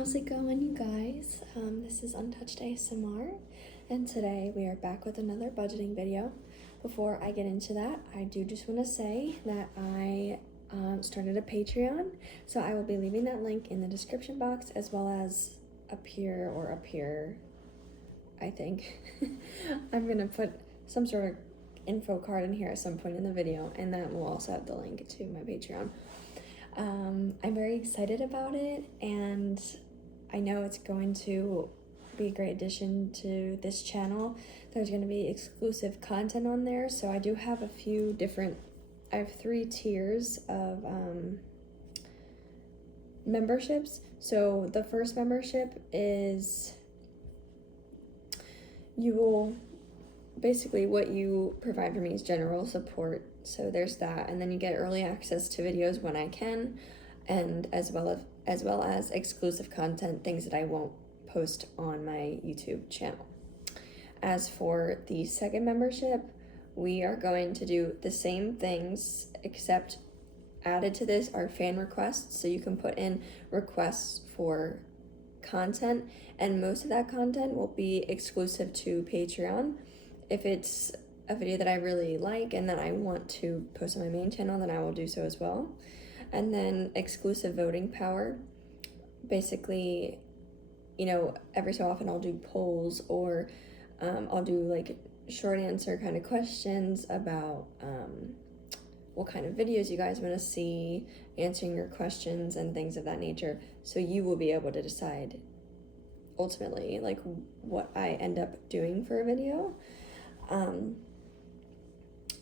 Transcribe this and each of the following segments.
How's it going, you guys? This is Untouched ASMR, and today we are back with another budgeting video. Before I get into that, I do just want to say that I started a Patreon, so I will be leaving that link in the description box as well as up here, I think. I'm gonna put some sort of info card in here at some point in the video, and that will also have the link to my Patreon. I'm very excited about it, and I know it's going to be a great addition to this channel. There's going to be exclusive content on there, so I do have I have 3 tiers of memberships. So the first membership is basically what you provide for me is general support. So there's that, and then you get early access to videos when I can, and as well as exclusive content, things that I won't post on my YouTube channel. As for the second membership, we are going to do the same things, except added to this are fan requests. So you can put in requests for content, and most of that content will be exclusive to Patreon. If it's a video that I really like and that I want to post on my main channel, then I will do so as well. And then exclusive voting power. Basically, every so often I'll do polls, or I'll do like short answer kind of questions about what kind of videos you guys want to see, answering your questions and things of that nature. So you will be able to decide ultimately like what I end up doing for a video.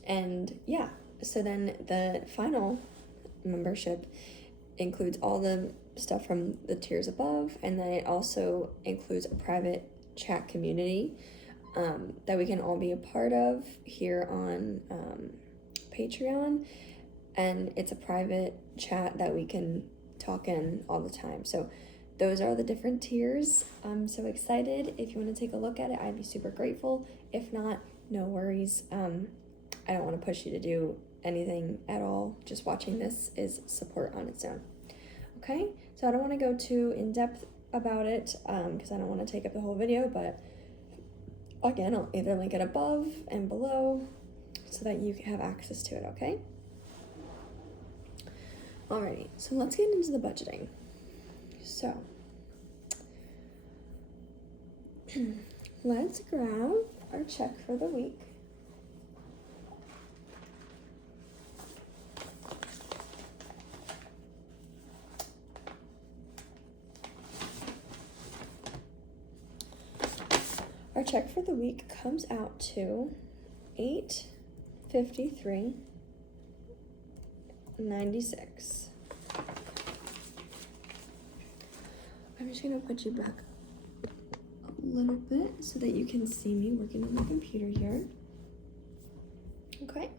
And yeah, so then the final membership includes all the stuff from the tiers above, and then it also includes a private chat community that we can all be a part of here on Patreon, and it's a private chat that we can talk in all the time. So those are the different tiers. I'm so excited. If you want to take a look at it, I'd be super grateful. If not, no worries. I don't want to push you to do anything at all. Just watching this is support on its own. Okay, so I don't want to go too in depth about it because I don't want to take up the whole video, but again, I'll either link it above and below so that you have access to it, okay? Alrighty, so let's get into the budgeting. So, let's grab our check for the week. Our check for the week comes out to $853.96. I'm just gonna put you back a little bit so that you can see me working on the computer here. Okay,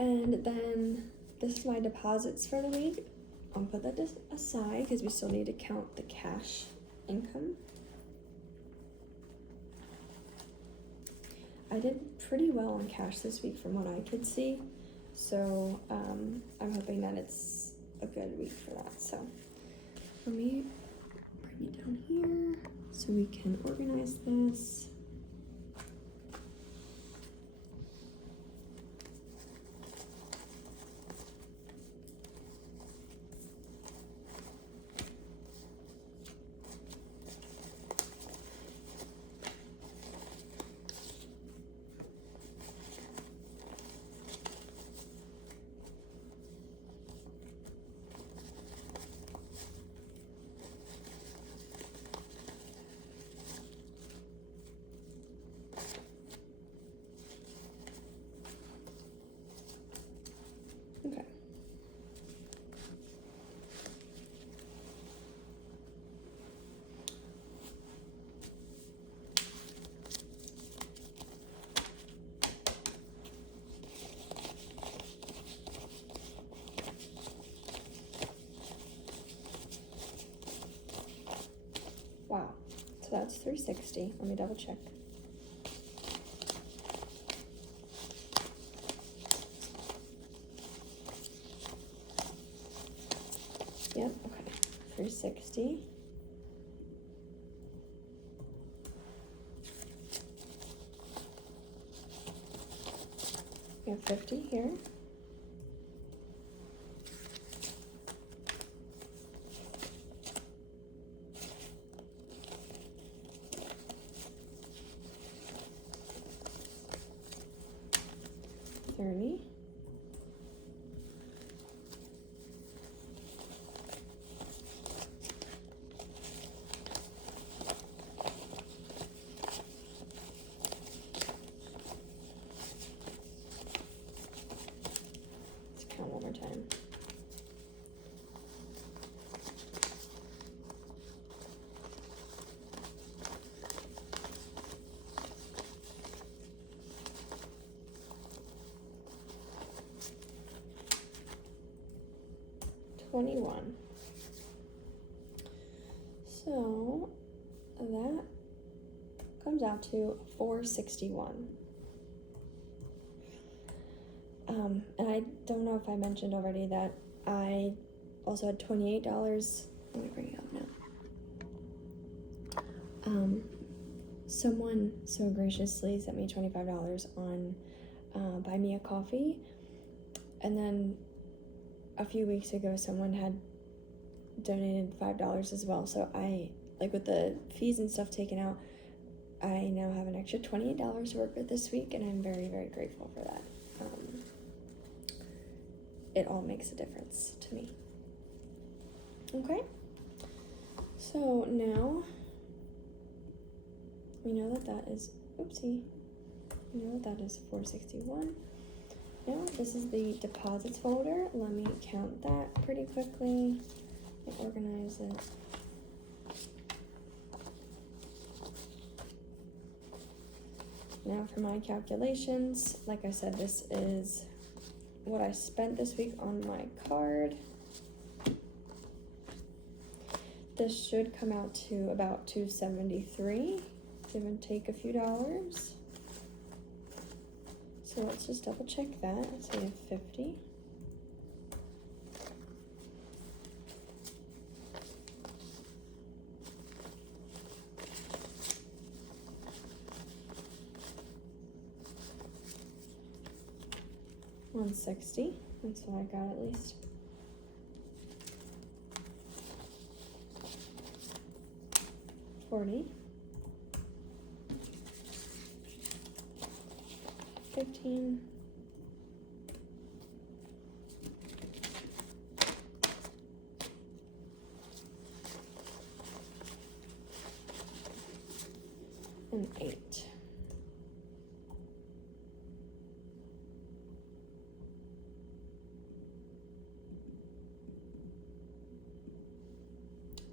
and then this is my deposits for the week. I'll put that aside because we still need to count the cash income. I did pretty well on cash this week from what I could see, so I'm hoping that it's a good week for that. So let me bring it down here so we can organize this. Okay. Wow. So that's $360. Let me double check. Yep, okay. $360. We have 50 here. $30. Let's count one more time. $21. So that comes out to $461. And I don't know if I mentioned already that I also had $28. Let me bring it up now. Someone so graciously sent me $25 on Buy Me a Coffee, and then a few weeks ago someone had donated $5 as well. So I, like, with the fees and stuff taken out, I now have an extra $28 to work with this week, and I'm very, very grateful for that. It all makes a difference to me. Okay, so now we know that that is, oopsie, we know that is $461. Now this is the deposits folder. Let me count that pretty quickly and organize it. Now for my calculations, like I said, this is what I spent this week on my card. This should come out to about $273, give and take a few dollars. So let's just double check that. So we have 50. $160. That's what I got at least. $40. 15. And 8.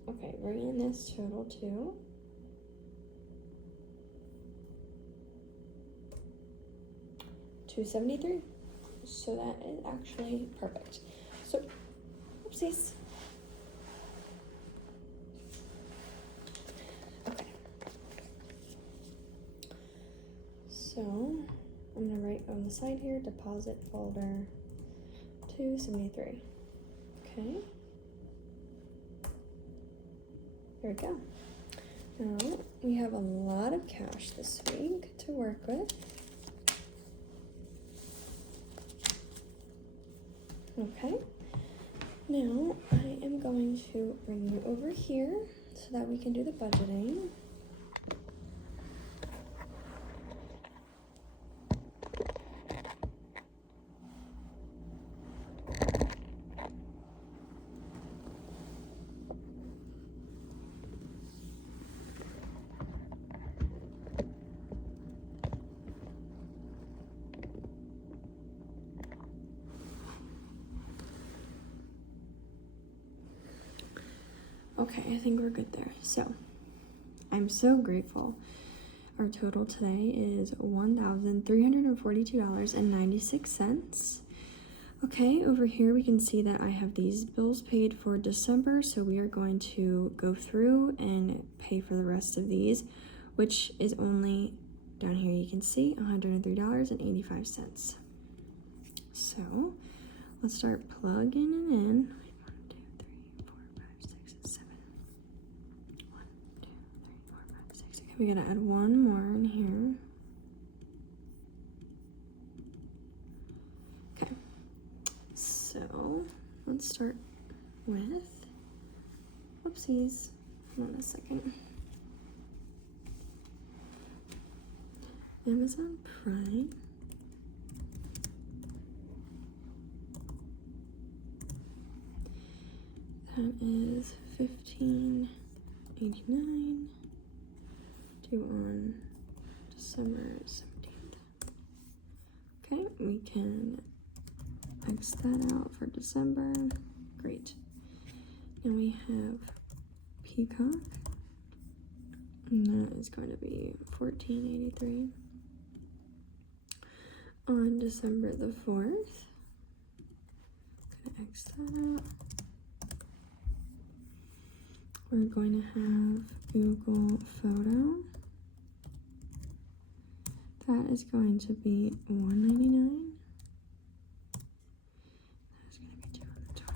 Okay, bringing this total to $273. So that is actually perfect. So, oopsies. Okay. So, I'm gonna write on the side here, deposit folder, $273. Okay. There we go. Now, we have a lot of cash this week to work with. Okay, now I am going to bring you over here so that we can do the budgeting. Okay, I think we're good there. So, I'm so grateful. Our total today is $1,342.96. Okay, over here we can see that I have these bills paid for December, so we are going to go through and pay for the rest of these, which is only, down here you can see, $103.85. So, let's start plugging it in. We gotta add one more in here. start with, whoopsies, hold on a second. Amazon Prime. That is $15.89, due on December 17th. Okay, we can X that out for December. Great. Now we have Peacock, and that is going to be $14.83 on December the 4th. Gonna X that out. We're going to have Google Photo. That is going to be $1.99. That's going to be due on the 20th.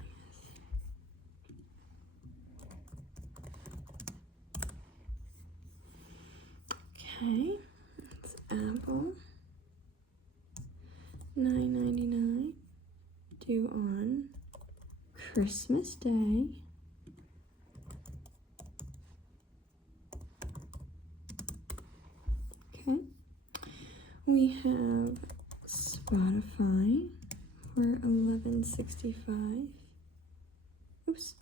Okay, that's Apple. $9.99, due on Christmas Day. Okay, we have Spotify for $11.65. Oops.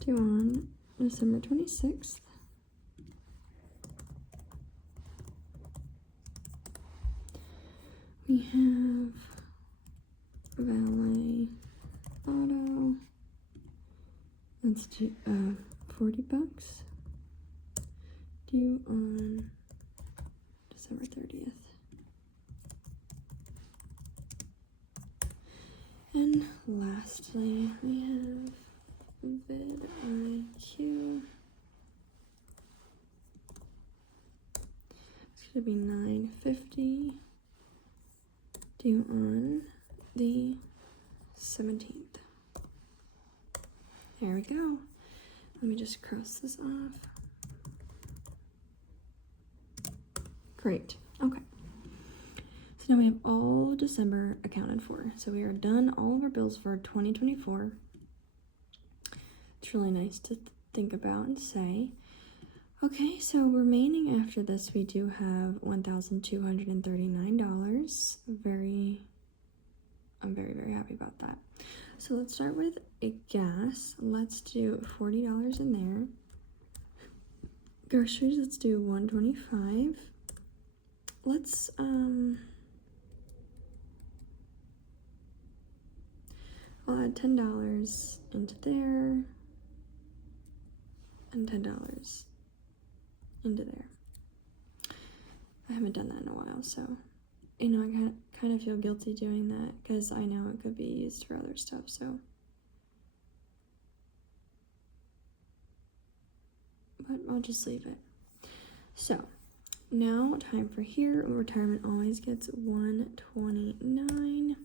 Due on December 26th. We have Valet Auto. That's $40. Due on December 30th. And lastly, we have vidIQ. It's gonna be $9.50. Due on the 17th. There we go. Let me just cross this off. Great. Okay. So now we have all of December accounted for. So we are done all of our bills for 2024. It's really nice to think about and say. Okay, so remaining after this, we do have $1,239. I'm very, very happy about that. So let's start with a gas. Let's do $40 in there. Groceries, let's do $125. Let's I'll add $10 into there and $10 into there. I haven't done that in a while, so I kind of feel guilty doing that because I know it could be used for other stuff, so. But I'll just leave it. So, now time for here. Retirement always gets $129.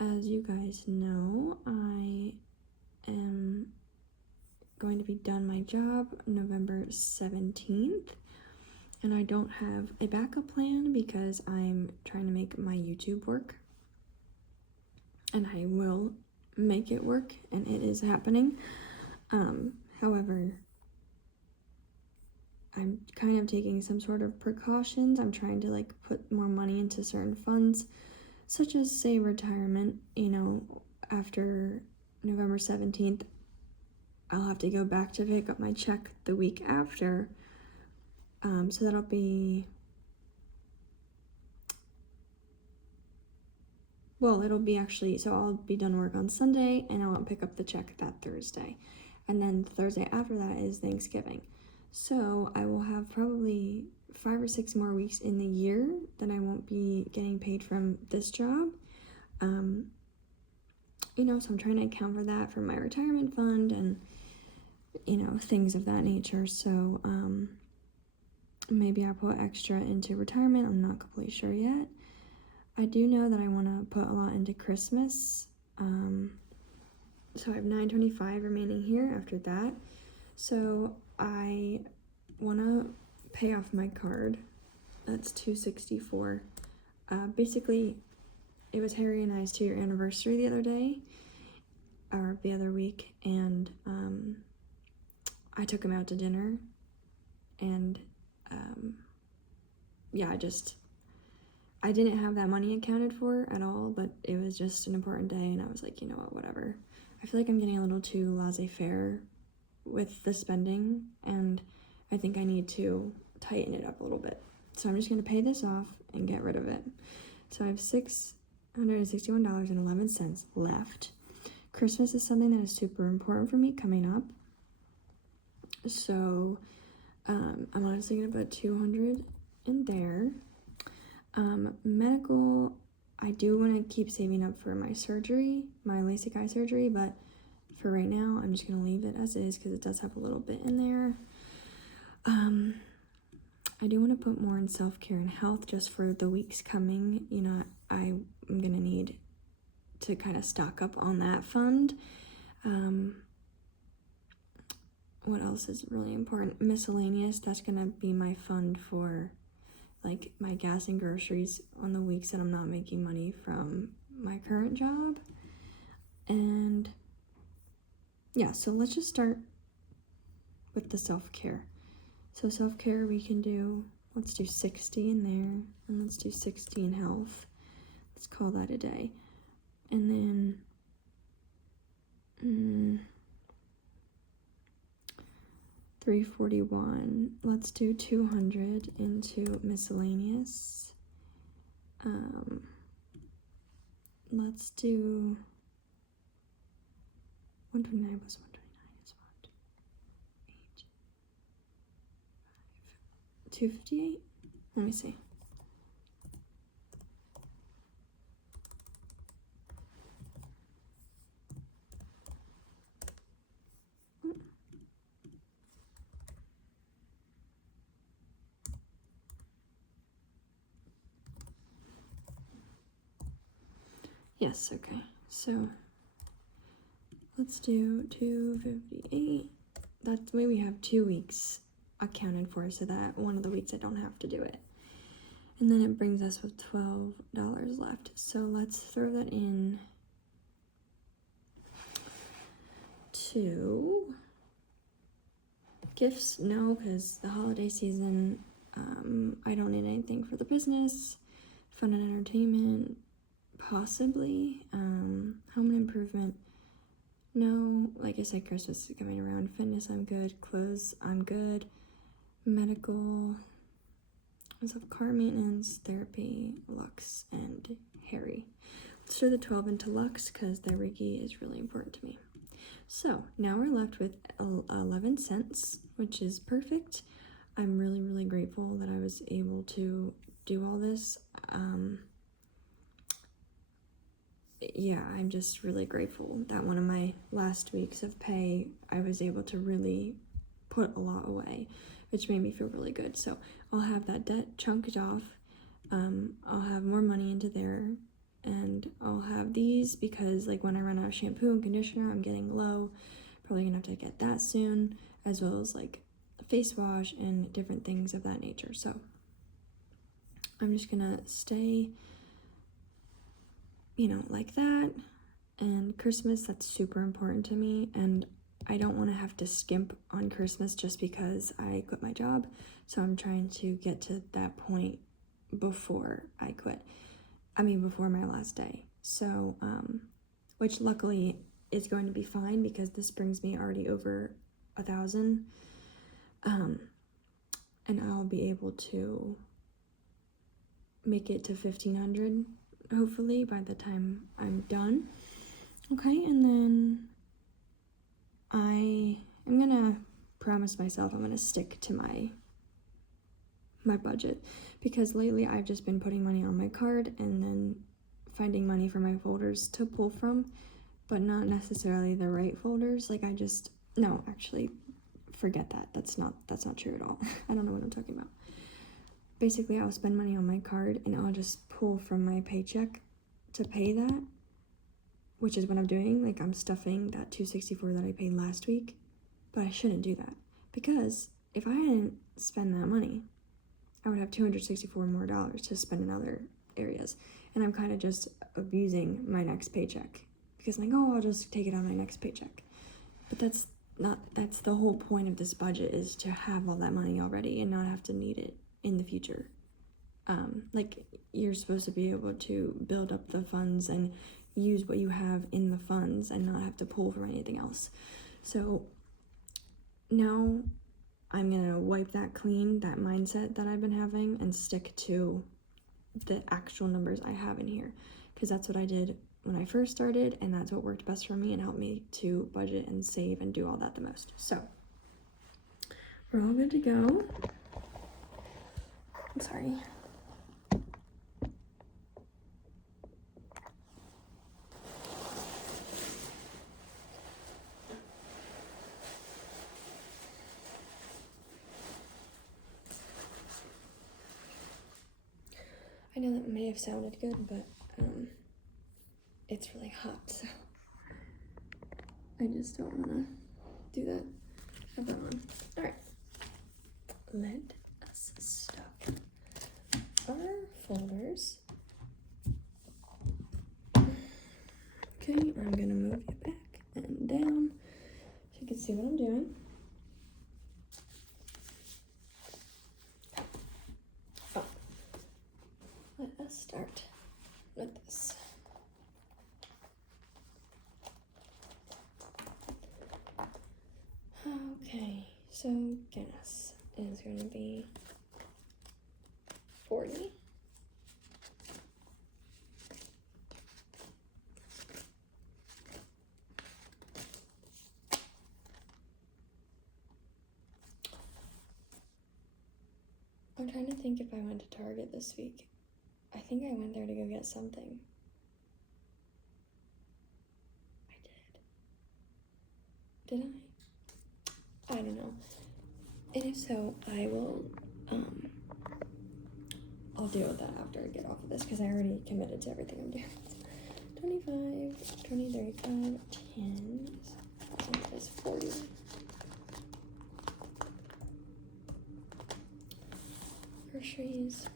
As you guys know, I am going to be done my job November 17th. And I don't have a backup plan because I'm trying to make my YouTube work. And I will make it work, and it is happening. However, I'm kind of taking some sort of precautions. I'm trying to like put more money into certain funds, such as say retirement. You know, after November 17th, I'll have to go back to pick up my check the week after. So that'll be, well, it'll be actually, so I'll be done work on Sunday and I'll pick up the check that Thursday. And then the Thursday after that is Thanksgiving. So I will have probably 5 or 6 more weeks in the year that I won't be getting paid from this job. You know, so I'm trying to account for that for my retirement fund and, you know, things of that nature. So, maybe I'll put extra into retirement. I'm not completely sure yet. I do know that I want to put a lot into Christmas. So I have $925 remaining here after that. So I want to pay off my card. That's $264 Basically, it was Harry and I's 2-year anniversary the other day, or the other week, and I took him out to dinner, and yeah, I didn't have that money accounted for at all, but it was just an important day, and I was like, you know what, whatever. I feel like I'm getting a little too laissez-faire with the spending, and I think I need to tighten it up a little bit. So I'm just going to pay this off and get rid of it. So I have $661.11 left. Christmas is something that is super important for me coming up. So I'm honestly going to put $200 in there. Medical, I do want to keep saving up for my surgery, my LASIK eye surgery, but for right now, I'm just going to leave it as is because it does have a little bit in there. I do want to put more in self-care and health just for the weeks coming. You know, I'm going to need to kind of stock up on that fund. What else is really important? Miscellaneous, that's going to be my fund for like my gas and groceries on the weeks that I'm not making money from my current job. And yeah, so let's just start with the self-care. So self-care, we can do, let's do 60 in there, and let's do 60 in health. Let's call that a day. And then 341, let's do 200 into miscellaneous. Let's do 129 plus 129 is what? 258? Let me see. Yes, okay. So let's do 258. That way we have 2 weeks accounted for, so that one of the weeks I don't have to do it. And then it brings us with $12 left. So let's throw that in to gifts. No, because the holiday season, I don't need anything for the business. Fun and entertainment, possibly. Home and improvement, no. Like I said, Christmas is coming around. Fitness, I'm good. Clothes, I'm good. Medical, so car maintenance, therapy, Lux, and Harry. Let's throw the 12 into Lux because the Reiki is really important to me. So now we're left with 11 cents, which is perfect. I'm really, really grateful that I was able to do all this. Yeah, I'm just really grateful that one of my last weeks of pay, I was able to really put a lot away, which made me feel really good. So I'll have that debt chunked off. I'll have more money into there, and I'll have these because like when I run out of shampoo and conditioner, I'm getting low. Probably gonna have to get that soon, as well as like a face wash and different things of that nature. So I'm just gonna stay, you know, like that. And Christmas, that's super important to me, and I don't want to have to skimp on Christmas just because I quit my job. So I'm trying to get to that point before I quit. Before my last day. So, which luckily is going to be fine because this brings me already over 1,000. And I'll be able to make it to 1,500 hopefully by the time I'm done. Okay, and then I am gonna promise myself I'm gonna stick to my budget, because lately I've just been putting money on my card and then finding money for my folders to pull from, but not necessarily the right folders. Like actually forget that. That's not true at all. I don't know what I'm talking about. Basically, I'll spend money on my card and I'll just pull from my paycheck to pay that, which is what I'm doing. Like I'm stuffing that $264 that I paid last week, but I shouldn't do that, because if I hadn't spent that money, I would have $264 more to spend another areas. And I'm kind of just abusing my next paycheck because I'm like, oh, I'll just take it on my next paycheck. But that's the whole point of this budget, is to have all that money already and not have to need it in the future. Like, you're supposed to be able to build up the funds and use what you have in the funds and not have to pull from anything else. So now I'm gonna wipe that clean, that mindset that I've been having, and stick to the actual numbers I have in here, because that's what I did when I first started, and that's what worked best for me and helped me to budget and save and do all that the most. So we're all good to go. I'm sorry. I know that may have sounded good, but it's really hot, so I just don't want to do that. Have that on. All right, let us stuff our folders. Okay, I'm gonna move you back and down so you can see what I'm doing. Let us start with this. Okay, so gas is going to be 40. I'm trying to think if I went to Target this week. I think I went there to go get something. I did. Did I? I don't know. And if so, I will, I'll deal with that after I get off of this, because I already committed to everything I'm doing. 25, 20, 35, 10, that is 40. Groceries.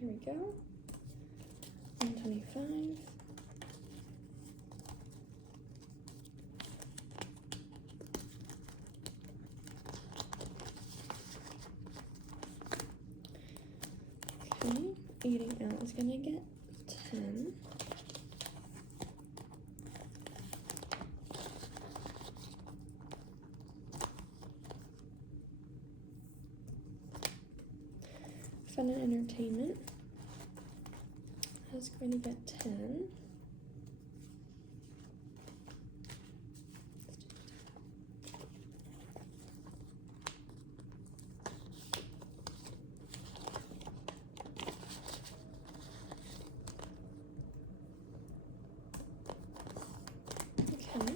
There we go. 125. Okay, eating out is gonna get 10. Fun and entertainment is going to get 10. Okay.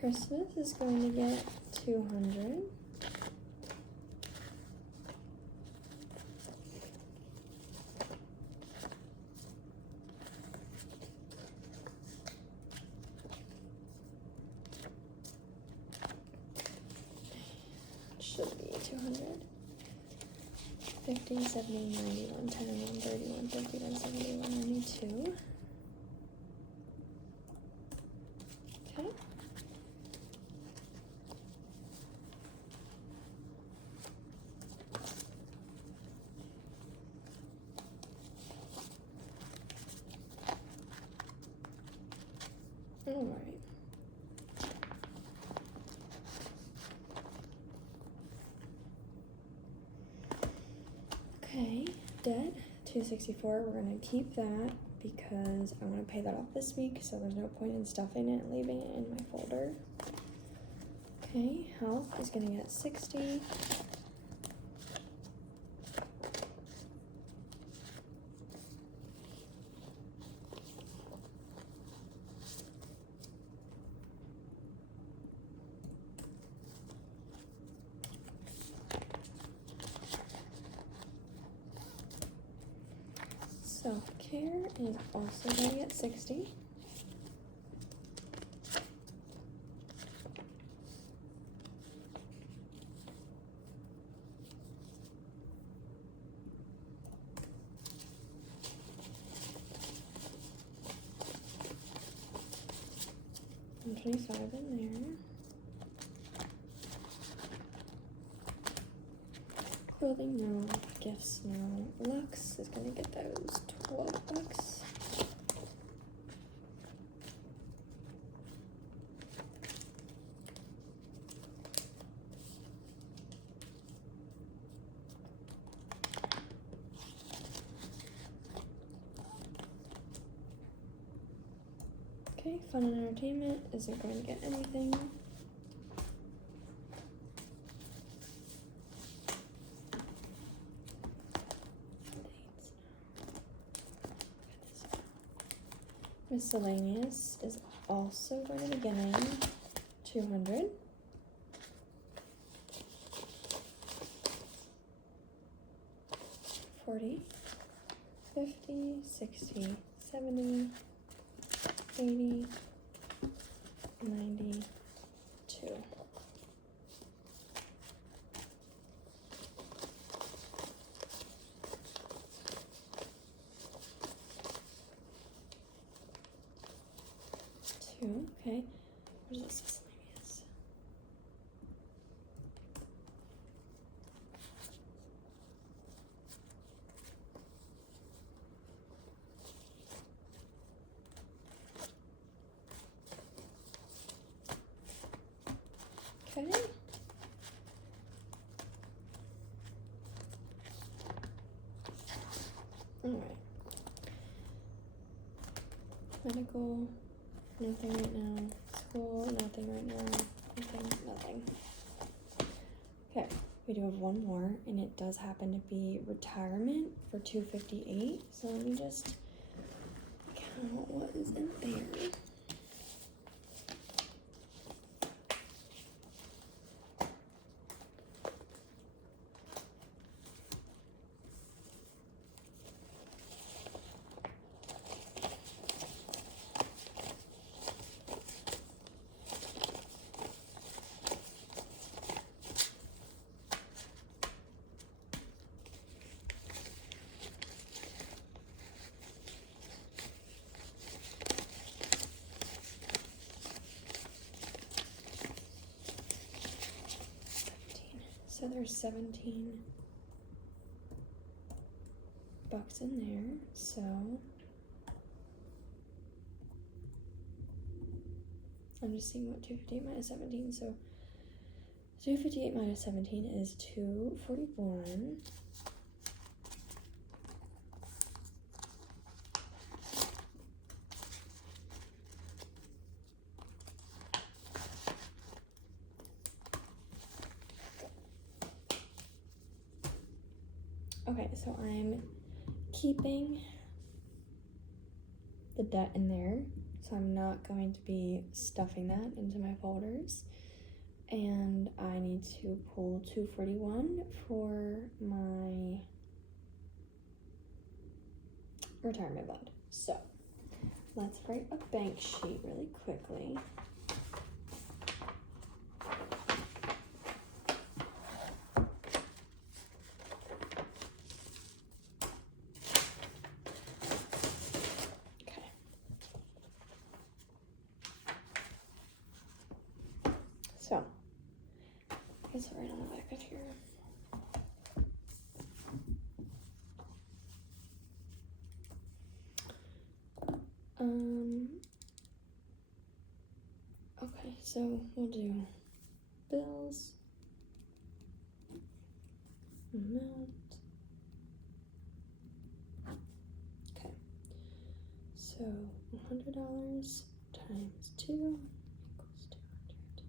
Christmas is going to get 200. Should be 200. 50, 70, 90, 110, 130, 150, 170, 192. Okay. All right. Okay, dead, 264, we're gonna keep that because I want to pay that off this week, so there's no point in stuffing it and leaving it in my folder. Okay, health is going to get 60. Self-care is also going to get 60. And 25 in there. Clothing, no. Gifts, no. Lux is going to get those 12 bucks. Okay, fun and entertainment isn't going to get anything. Miscellaneous is also going to be getting 200. $40, $50, $60, $70, $80, $92. Okay, where's this miscellaneous? Okay. All right. Medical. Nothing right now. School, nothing right now. Nothing. Okay, we do have one more, and it does happen to be retirement for $258. So let me just count what is in there. So there's 17 bucks in there, so I'm just seeing what 258 minus 17, so 258 minus 17 is 241. Okay, so I'm keeping the debt in there, so I'm not going to be stuffing that into my folders. And I need to pull 241 for my retirement fund. So let's write a bank sheet really quickly. So, I guess right on the back of here. Okay, so we'll do bills, amount. Okay. So $100 times 2 equals 200.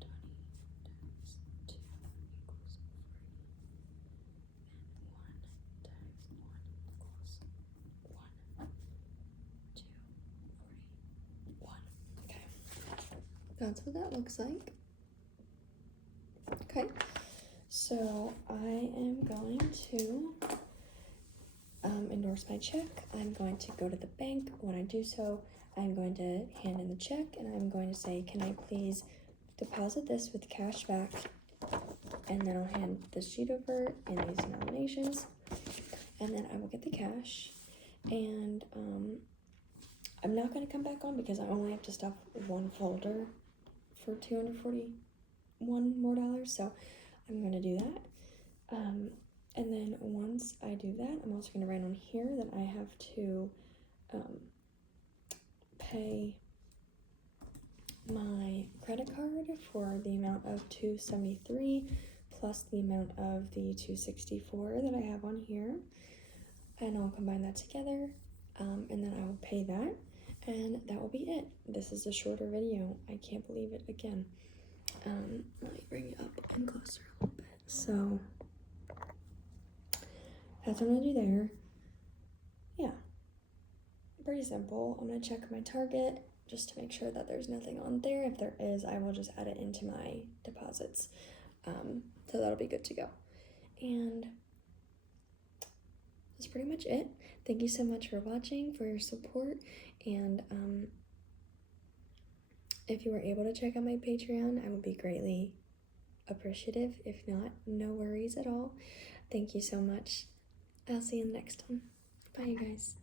20 times 2 equals 40. And 1 times 1 equals 1. 2, 41. Okay. That's what that looks like. Okay. So I am going to endorse my check. I'm going to go to the bank. When I do so, I'm going to hand in the check and I'm going to say, can I please deposit this with cash back? And then I'll hand the sheet over in these denominations and then I will get the cash. And I'm not going to come back on because I only have to stuff one folder for $241 more. So I'm going to do that. And then once I do that, I'm also going to write on here that I have to pay my credit card for the amount of $273 plus the amount of the $264 that I have on here. And I'll combine that together and then I will pay that. And that will be it. This is a shorter video. I can't believe it again. Let me bring it up and closer a little bit. So that's what I'm gonna do there. Yeah, pretty simple. I'm gonna check my target just to make sure that there's nothing on there. If there is, I will just add it into my deposits. So that'll be good to go. And that's pretty much it. Thank you so much for watching, for your support, and if you were able to check out my Patreon, I would be greatly appreciative. If not, no worries at all. Thank you so much. I'll see you in the next one. Bye, you guys.